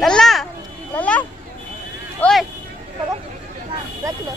लल्ला लल्ला ओए रख लो।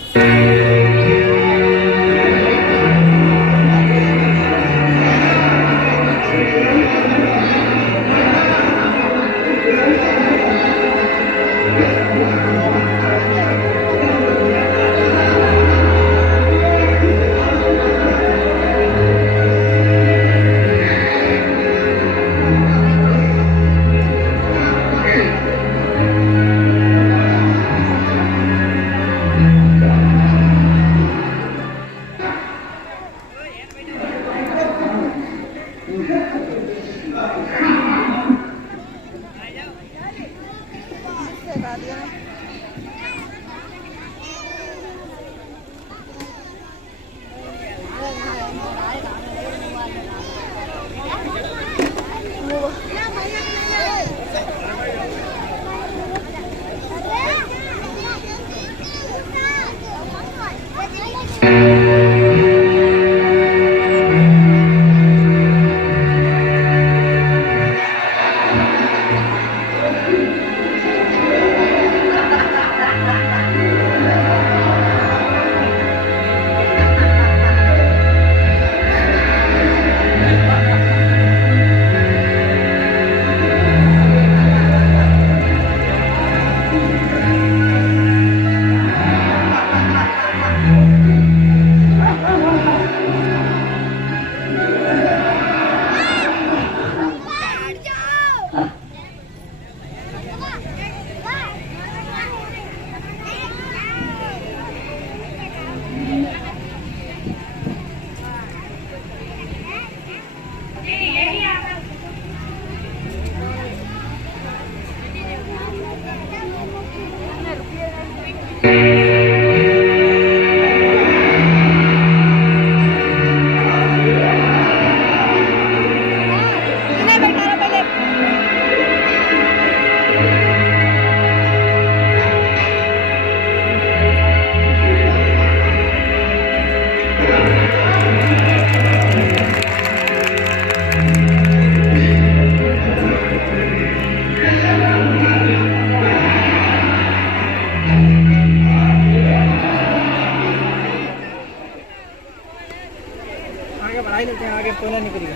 भाई लेते हैं आगे कोयला निकल गया।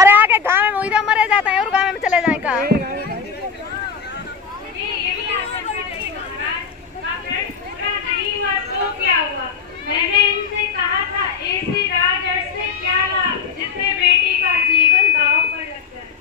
अरे आगे गाँव में मुझे मरे जाता है और गाँव में चले जाए का। मैंने इनसे कहा था ऐसी राजड़ से क्या लाभ जिससे बेटी का जीवन दांव पर लग जाए।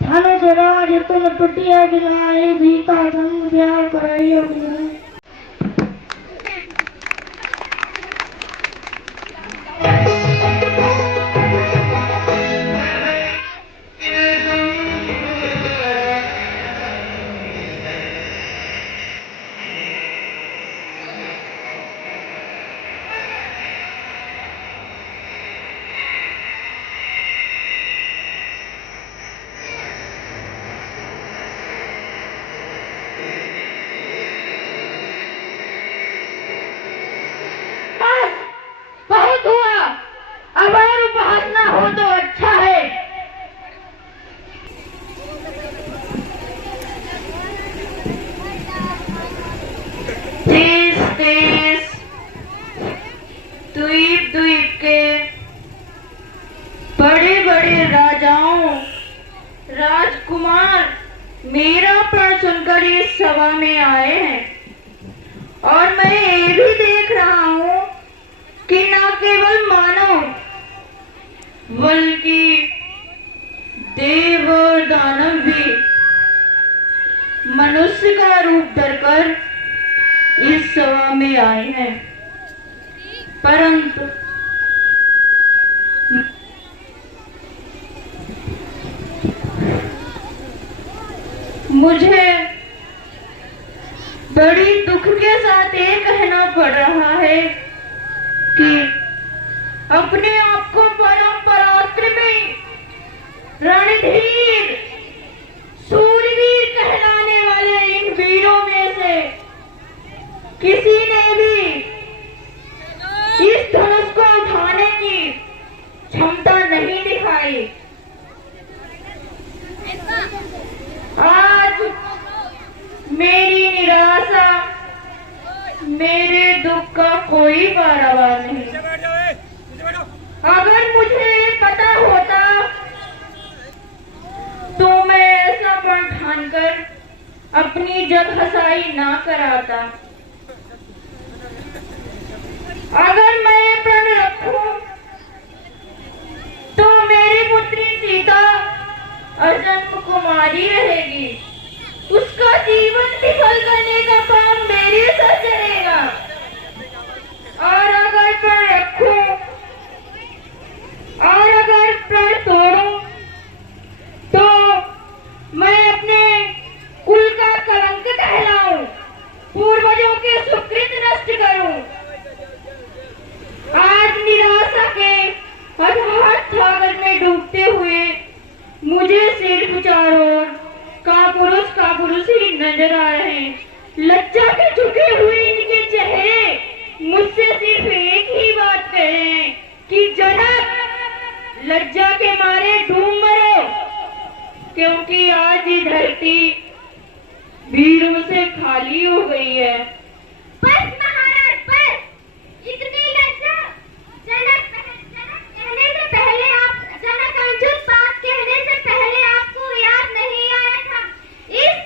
थाने से राज तुम पटिया गिराए भीता संग प्यार कराइयो गिराए। बहुत हुआ, अब और उपहास ना हो तो अच्छा है। देश देश द्वीप द्वीप के बड़े बड़े राजाओं राजकुमार मेरा प्रण सुनकर इस सभा में आए हैं और मैं ये भी देख रहा हूँ कि न केवल मानव बल्कि देव और दानव भी मनुष्य का रूप धरकर इस सभा में आए हैं, परंतु मुझे बड़ी दुख के साथ ये कहना पड़ रहा है कि अपने आप को परम पराक्रमी रणधीर सूरवीर कहलाने वाले इन वीरों में से किसी ने भी इस धनुष को उठाने की क्षमता नहीं दिखाई। आज मेरी निराशा मेरे दुख का कोई पारावार नहीं। अगर मुझे ये पता होता तो मैं ऐसा प्रण ठानकर अपनी जग हसाई ना कराता। अगर मैं ये प्रण रखूं तो मेरी पुत्री सीता अजन्म कुमारी रहेगी, उसका जीवन विफल करने का काम मेरे साथ चलेगा। और अगर प्रण रखूं और अगर प्रण तोड़ूं तो मैं अपने कुल का कलंक कहलाऊं, पूर्वजों के सुकृत नष्ट करूं। आज निराशा के अथाह सागर में डूबते हुए मुझे सिर्फ चारों का पुरुष ही नजर आ रहे हैं। लज्जा के झुके हुए इनके चेहरे मुझसे सिर्फ एक ही बात कह रहे हैं कि जनक लज्जा के मारे डूब मरो, क्योंकि आज ये धरती वीरों से खाली हो गई है। बस महाराज बस, इतनी लज्जा। जनक कहने से पहले आप, जनक अर्जुन बात कहने से पहले आपको याद नहीं आया था इस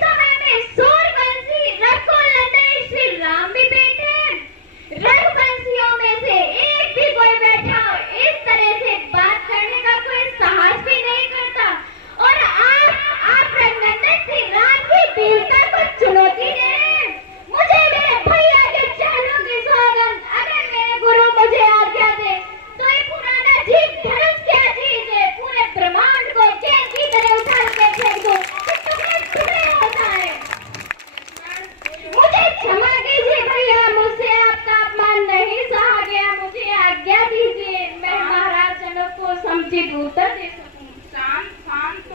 उत्तर दे सकूं। शांत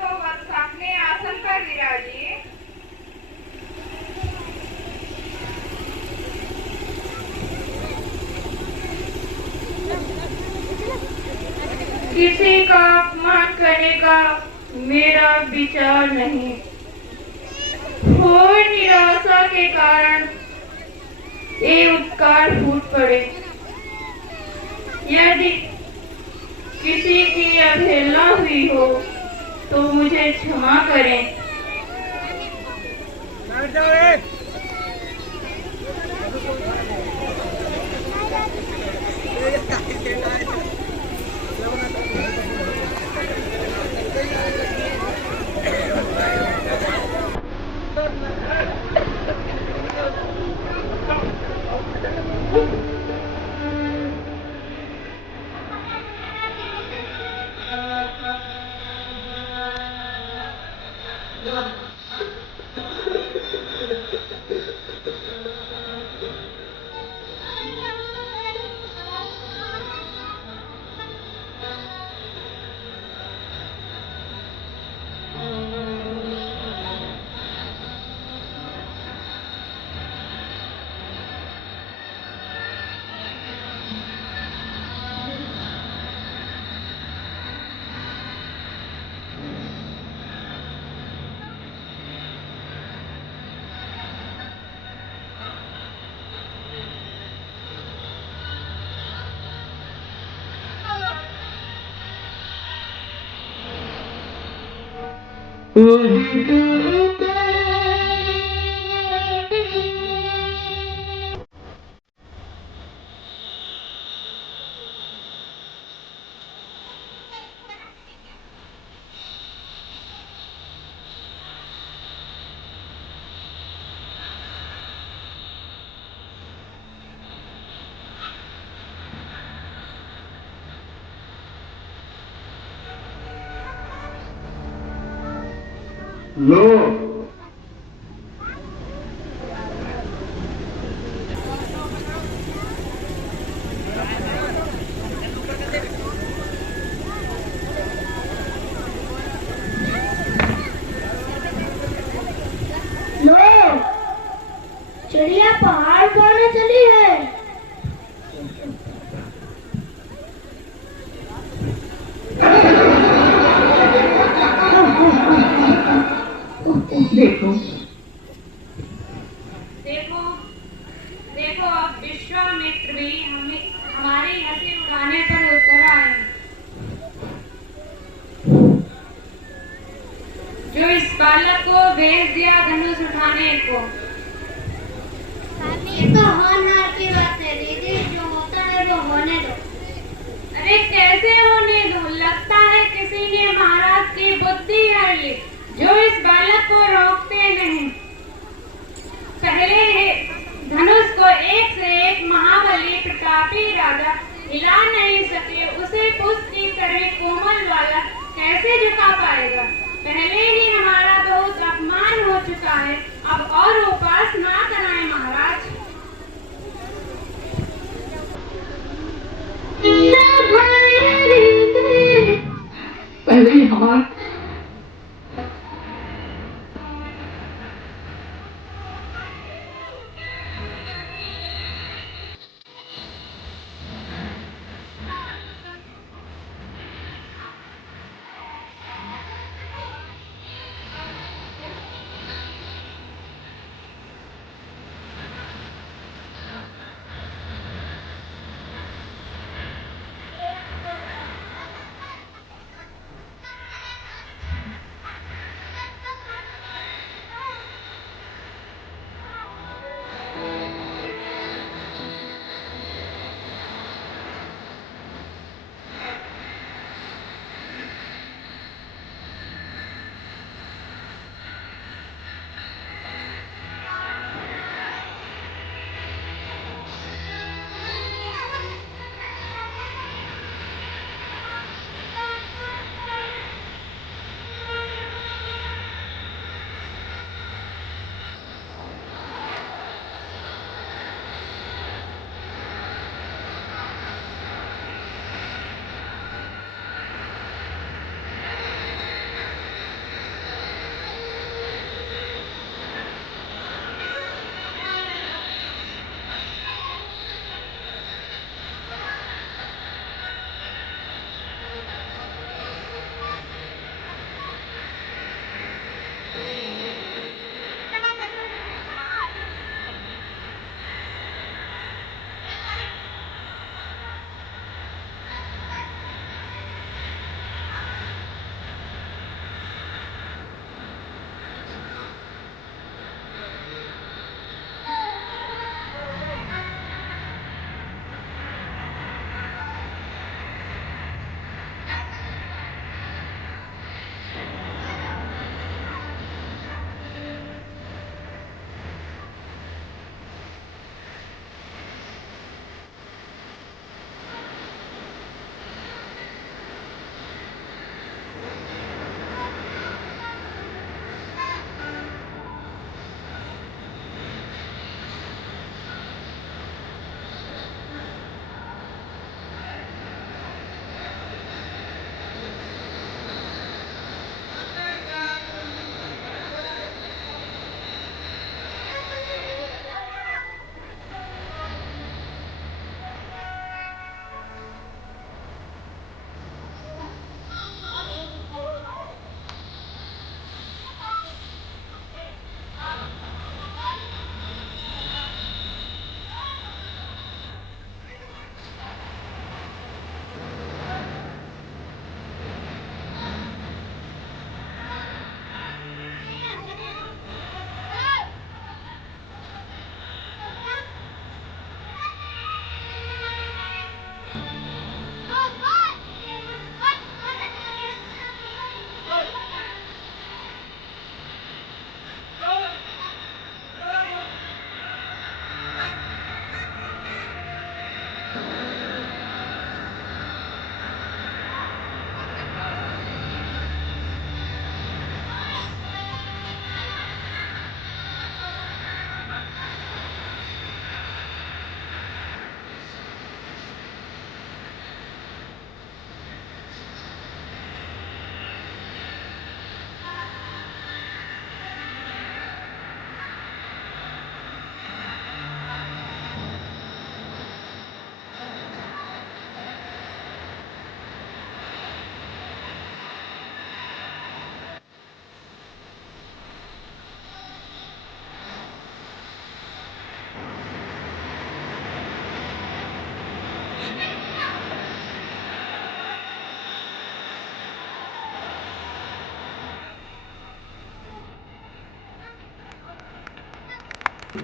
हो वत्स, अपने आसन पर विराजिए। किसी का अपमान करने का मेरा विचार नहीं हो। निराशा के कारण ये उत्कार फूट पड़े। यदि किसी की अवहेलना हुई हो तो मुझे क्षमा करें। लो, चिड़िया पहाड़ पाने चली है। देखो देखो देखो, अब विश्वामित्र भी हमारी हंसी उड़ाने पर उतर आए। जो इस बालक को भेज दिया धनुष उठाने को। ये तो होनहार की बात है दीदी, जो होता है वो होने दो। अरे कैसे होने दूं? लगता है किसी ने महाराज की बुद्धि हर ली, जो इस बालक को रोकते नहीं। पहले धनुष को एक से एक महाबली प्रतापी राजा हिला नहीं सके, उसे पुष्प की तरह कोमल वाला कैसे झुका पाएगा? पहले ही हमारा बहुत अपमान हो चुका है, अब और उपास ना कराएं महाराज। पहले ही हमारा जाओ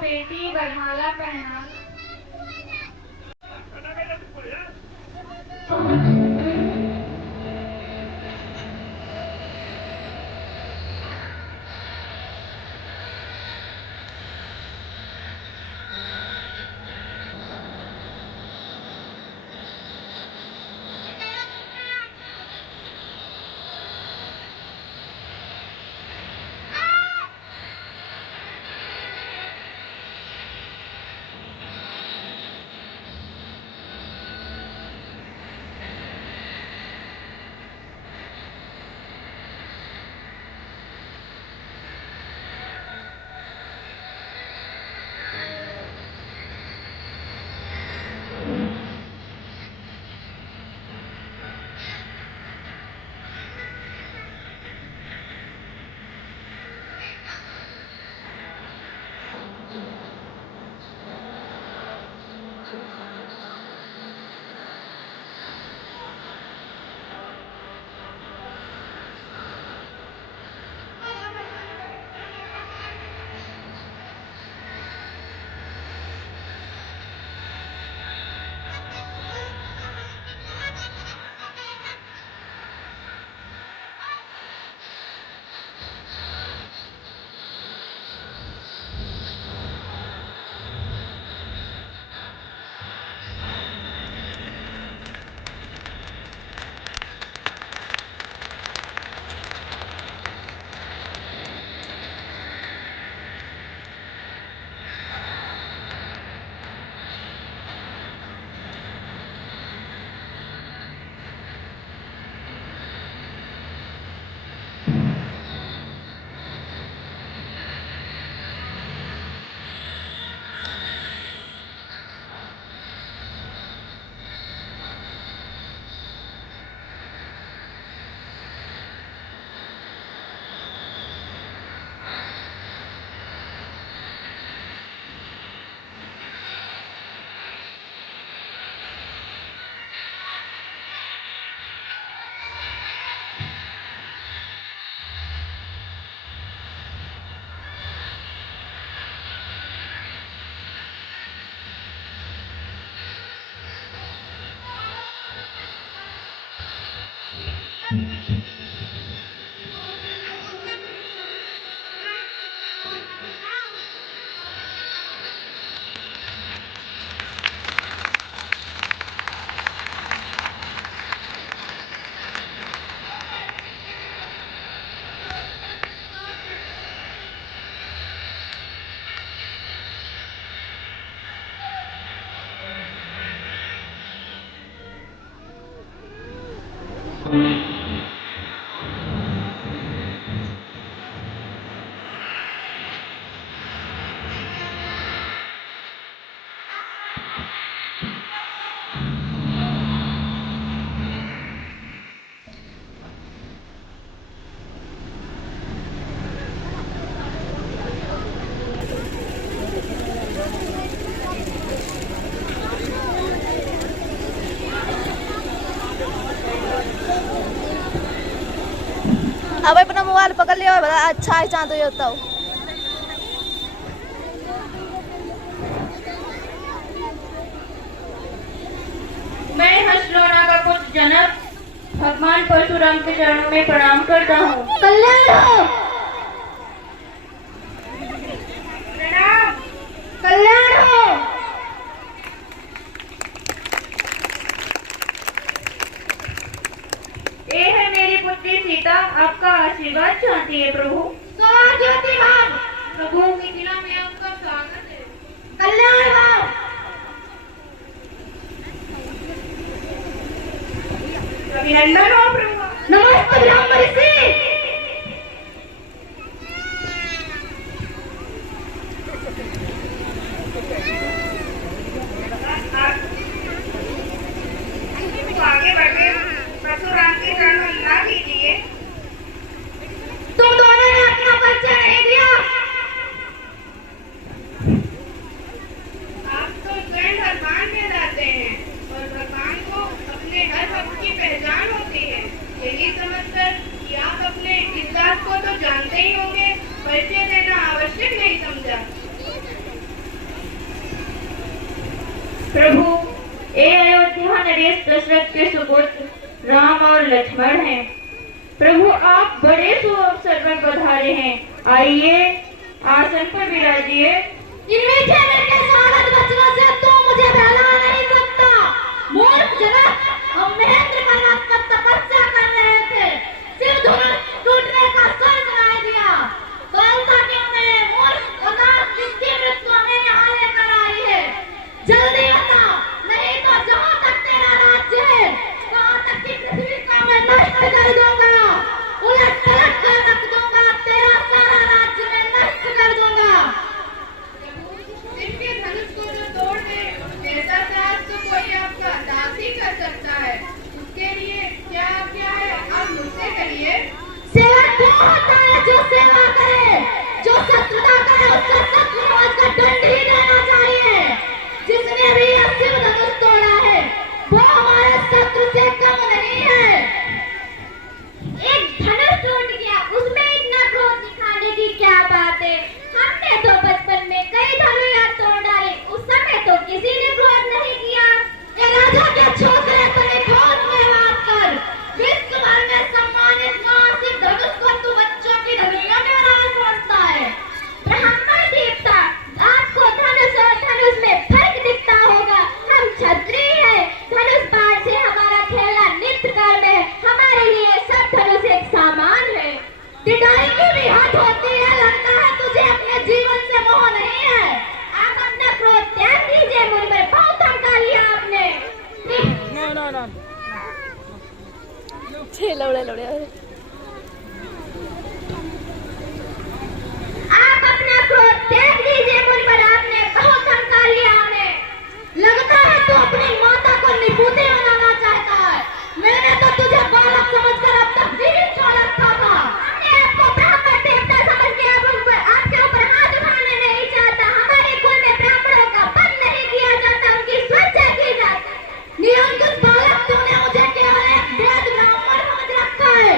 बेटी वरमाला पहना दो। अब अपना मोबाइल पकड़ लिया, बड़ा अच्छा है चांद होता हो। जनक, भगवान परशुराम के चरणों में प्रणाम करता हूँ। कल्याण हो, प्रणाम। कल्याण हो। ये है मेरी पुत्री सीता, आपका आशीर्वाद चाहती है प्रभु। ज्योतिमान, प्रभु मिथिला में आपका स्वागत है। कल्याण हो। अभिनंदन हो प्रभु। नमस्ते ब्राह्मण ऋषि। आगे बढ़े, परशुराम के चरणों में ना लीजिए। तुम दोनों ने अपना परिचय नहीं दिया। आप तो स्वयं भगवान में रहते हैं और भगवान को अपने हर भक्त की पहचान होती है। यही समझकर कि आप अपने इस बात को तो जानते ही होंगे, परिचय देना आवश्यक नहीं समझा। प्रभु, ये अयोध्या नरेश दशरथ के सुपुत्र राम और लक्ष्मण हैं। प्रभु, आप बड़े शुभ अवसर पर पधारे हैं। आइए, आसन पर विराजिए। इनमें चैनल के स्वागत वचनों से तू मुझे बहला नहीं सकता। मूर्ख जनक, हम महेंद्र पर्वत पर तपस्या कर रहे थे, शिव धनुष टूटने का स्वर सुनाई दिया। कौन-सा तुमने मूर्ख उदास जिसकी मृत्यु हमें यहाँ लेकर आई है? जल्दी बता, नहीं तो जहाँ तक तेरा राज्य है, वहाँ तक की पृथ्वी को मैं नष्ट कर दूंगा, उलट पलट कर रख दूंगा, तेरा सारा राज्य मैं नष्ट कर दूंगा। शिव के धनुष को जो तोड़ दे, ऐसा त्याग तो कोई आपका दास ही कर सकता है। उसके लिए क्या क्या है, आप मुझसे करिए। सेवक वो होता है जो सेवा करे, जो शत्रुता करे उसको शत्रु समझकर दंड ही देना चाहिए। जिसने भी यह शिव धनुष तोड़ा है, वो हमारे शत्रु से कम नहीं है। एक धनुष टूट गया, उसमें इतना क्रोध दिखाने की क्या बात है? हमने तो बचपन में कई धनुष तोड़ डाले, उस समय तो किसी ने क्रोध नहीं किया। ये राजा के छोकरे तने क्रोध में बात कर, विश्व भर में सम्मानित महाशिव धनुष को तू बच्चों की धनुषों में राज समझता है। ब्राह्मण देवता, आपको धनुष और धनुष में फर्क दिखता होगा। हम क्षत्रिय हैं, धनुष बाण से हमारा खेलना नित्य कर्म है। हमारे लिए सब धनुष एक सामान है। पिटाई की भी हद होती है, लगता है तुझे अपने जीवन से मोह नहीं है। आप अपना क्रोध त्याग दीजिए, मुझ पर बहुत धमका लिया आपने। लौड़े आप अपना क्रोध त्याग दीजिए, मुझ पर आपने बहुत धमका लिया हमें। लगता है तू अपनी माता को निपुती बनाना चाहता है। मैंने तो तुझे बालक समझकर अब तक जीवित छोड़ रखा था। हमने आपको ब्राह्मण देवता समझ के आपके ऊपर हाथ उठाने नहीं चाहता। हमारे कुल में ब्राह्मणों का वध नहीं किया जाता, उनकी सुरक्षा की जाती। निरंकुश बालक, तूने मुझे केवल एक वेद ब्राह्मण समझ रखा है।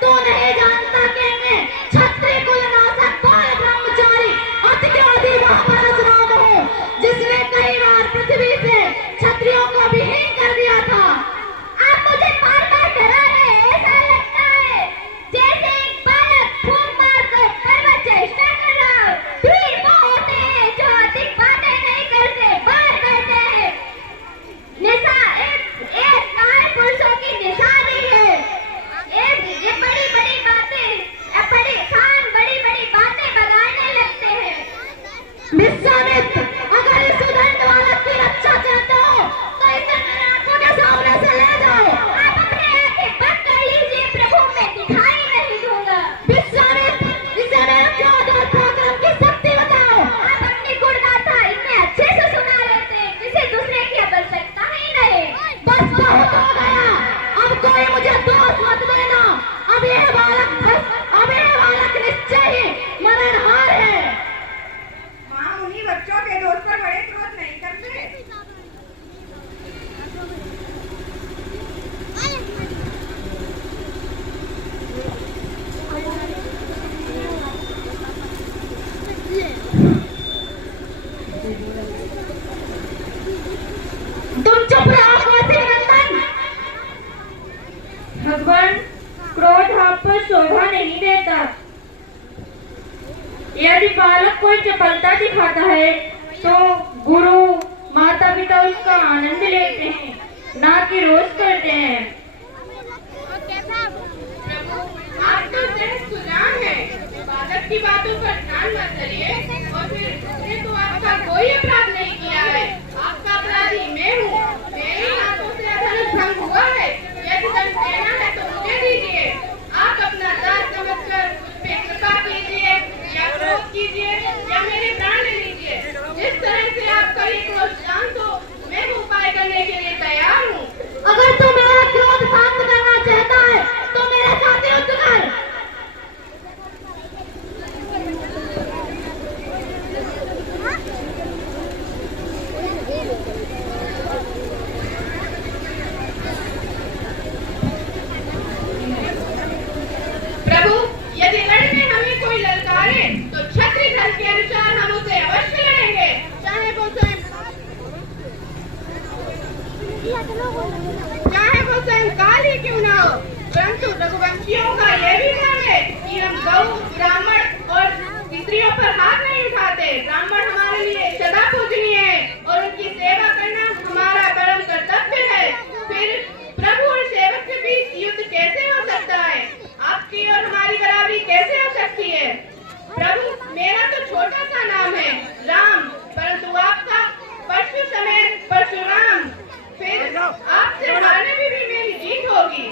तू नहीं जानता कि मैं क्षत्रिय कुलनाशक बाल ब्रह्मचारी अतिक्रोधी महापरशुराम हूँ, जिसने कई बार पृथ्वी से क्षत्रियों को विहीन कर दिया था। आप मुझे बार-बार डरा रहे हैं, ऐसा लगता है जैसे एक बालक फूंक मारकर पर्वत चेष्टा कर रहा हो। वीर वो होते हैं जो अधिक बातें नहीं करते, बात करते हैं। एक नारी पुरुषों की निशानी है। ये बड़ी-बड़ी बातें, बड़ी-बड़ी बातें बगाड़ने लगते हैं। विश्वामित्र, अगर इस उदंड बालक की रक्षा चाहते हो तो इसे मेरे आंखों के सामने से ले जाओ। आप अपने आंखें बंद कर लीजिए प्रभु, मैं दिखाई नहीं दूंगा। विश्वामित्र, इसे मेरे क्रोध और पराक्रम की शक्ति बताओ। आप अपनी गुणगाथा इतने अच्छे से सुना लेते हैं, किसी दूसरे की आवश्यकता ही नहीं। बस बहुत हो गया, अब कोई मुझे दोष मत देना। अब यह बालक निश्चय ही मरणहार है। माँ उन्हीं बच्चों के दोष पर बड़े क्रोध नहीं करते। तुम चुप रहो, कोसी नंदन। भगवान क्रोध आप पर शोभा नहीं देता। यदि बालक कोई चपलता दिखाता है तो गुरु माता पिता उसका आनंद लेते हैं, ना कि रोष करते हैं। आपका सहज सुजान है, बालक की बातों पर ध्यान मत करिए। और फिर उसने तो आपका कोई अपराध नहीं किया है, आपका अपराधी मैं हूँ। मेरे हाथों से अधर्म भंग हुआ है, यदि दंड देना है तो मुझे दीजिए। आप अपना दास समझकर उस पे कृपा कीजिए या क्रोध कीजिए या मेरे प्राण ले लीजिए। जिस तरह से आपका ये क्रोध शांत हो, मैं वो उपाय करने के लिए तैयार हूँ। अगर तू मेरा क्रोध शांत करना चाहता है तो मेरे साथ युद्ध कर। प्रभु, यदि लड़ने हमें कोई ललकारे तो क्षत्रिय धर्म के अनुसार हम उसे अवश्य लड़ेंगे, चाहे वो स्वयं काल ही क्यों ना हो। परंतु रघुवंशियों का यह भी ध्यान है कि हम गौ, ब्राह्मण और स्त्रियों पर हाथ नहीं उठाते। ब्राह्मण हमारे लिए सदा पूजनीय है और उनकी सेवा करना हमारा परम कर्तव्य है। फिर प्रभु और सेवक के बीच युद्ध कैसे हो सकता है? आपकी और हमारी बराबरी कैसे हो सकती है? प्रभु, मेरा तो छोटा सा नाम है राम, परंतु आपका परशु समेत परशुराम। फिर आपसे हारने में भी मेरी जीत होगी।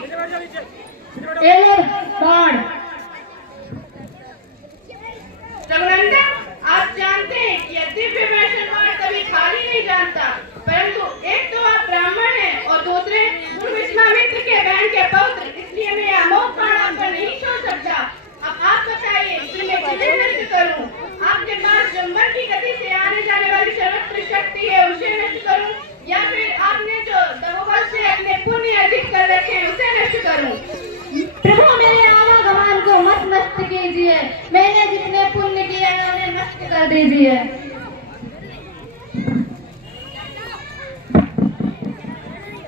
रघुनंदन, आप जानते हैं कि यह दिव्य वैष्णव कभी खाली नहीं जानता, परंतु एक तो आप ब्राह्मण हैं और दूसरे विश्वामित्र के बहन के पौत्र, इसलिए मैं अमोघ प्राण आप पर नहीं छोड़ सकता। अब आप बताइए कि मैं किसे नष्ट करूं? आपके पास जुम्मन की गति से आने जाने वाली सर्वत्र शक्ति है, उसे नष्ट करूं या फिर आपने जो तपोबल से अपने पुण्य अर्जित कर रखे हैं उसे नष्ट करूं? प्रभु, मेरे आवागमन को मत नष्ट कीजिए। मैंने जितने पुण्य किए हैं उन्हें नष्ट कर दीजिए।